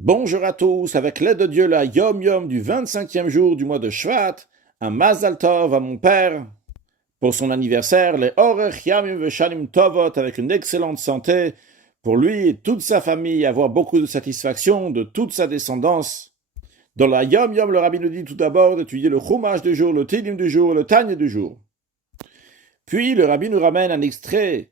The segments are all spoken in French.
Bonjour à tous, avec l'aide de Dieu, la Yom Yom du 25e jour du mois de Shvat, un Mazal Tov à mon père pour son anniversaire, les Orech Yamim Veshanim Tovot, avec une excellente santé pour lui et toute sa famille, avoir beaucoup de satisfaction de toute sa descendance. Dans la Yom Yom, le Rabbi nous dit tout d'abord d'étudier le Chumash du jour, le Tilim du jour, le Tanya du jour. Puis le Rabbi nous ramène un extrait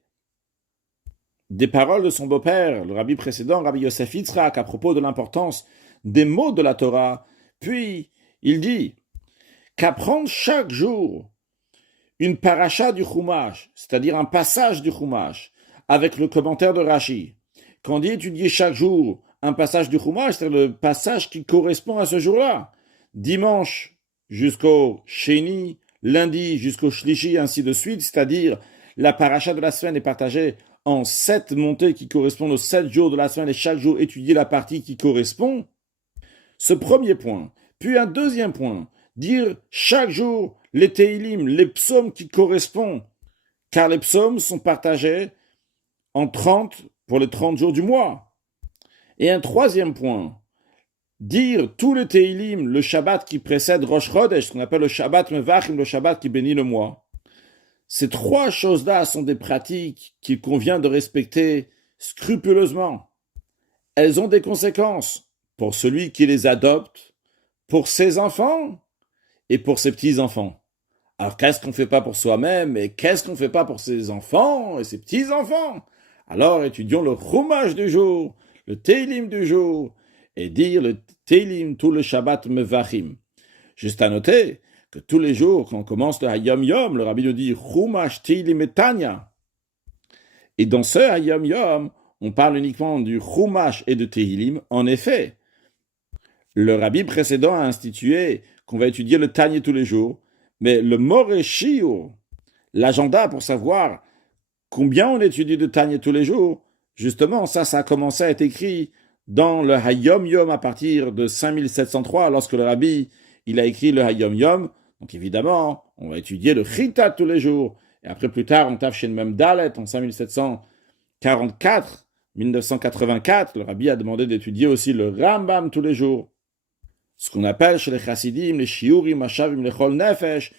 des paroles de son beau-père, le Rabbi précédent, Rabbi Yosef Yitzhak, à propos de l'importance des mots de la Torah. Puis il dit qu'apprendre chaque jour une paracha du Chumash, c'est-à-dire un passage du Chumash, avec le commentaire de Rashi. Quand on dit étudier chaque jour un passage du Chumash, c'est le passage qui correspond à ce jour-là. Dimanche jusqu'au Sheni, lundi jusqu'au Shlishi, ainsi de suite, c'est-à-dire la paracha de la semaine est partagée en 7 montées qui correspondent aux 7 jours de la semaine et chaque jour étudier la partie qui correspond. Ce premier point. Puis un deuxième point, dire chaque jour les Teilim, les psaumes qui correspondent, car les psaumes sont partagés en 30 pour les 30 jours du mois. Et un troisième point, dire tous les Teilim, le Shabbat qui précède Rosh Chodesh, ce qu'on appelle le Shabbat Mevachim, le Shabbat qui bénit le mois. Ces trois choses-là sont des pratiques qu'il convient de respecter scrupuleusement. Elles ont des conséquences pour celui qui les adopte, pour ses enfants et pour ses petits-enfants. Alors qu'est-ce qu'on ne fait pas pour soi-même et qu'est-ce qu'on ne fait pas pour ses enfants et ses petits-enfants? Alors étudions le Chumash du jour, le Teilim du jour et dire le Teilim tout le Shabbat Mevachim. Juste à noter que tous les jours, quand on commence le Hayom Yom, le Rabbi nous dit Chumash Teilim et Tanya. Et dans ce Hayom Yom, on parle uniquement du Chumash et de Teilim. En effet, le Rabbi précédent a institué qu'on va étudier le Tanya tous les jours, mais le Moreh Shiur, l'agenda pour savoir combien on étudie de Tanya tous les jours, justement, ça a commencé à être écrit dans le Hayom Yom à partir de 5703, lorsque le Rabbi il a écrit le Hayom Yom. Donc évidemment, on va étudier le Chitat tous les jours. Et après, plus tard, on Tafshin Mem Dalet en 5744, 1984, le Rabbi a demandé d'étudier aussi le Rambam tous les jours. Ce qu'on appelle chez les Chassidim, les Shiurim, Mashavim, les Chol Nefesh,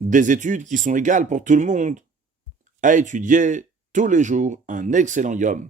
des études qui sont égales pour tout le monde, à étudier tous les jours un excellent Yom.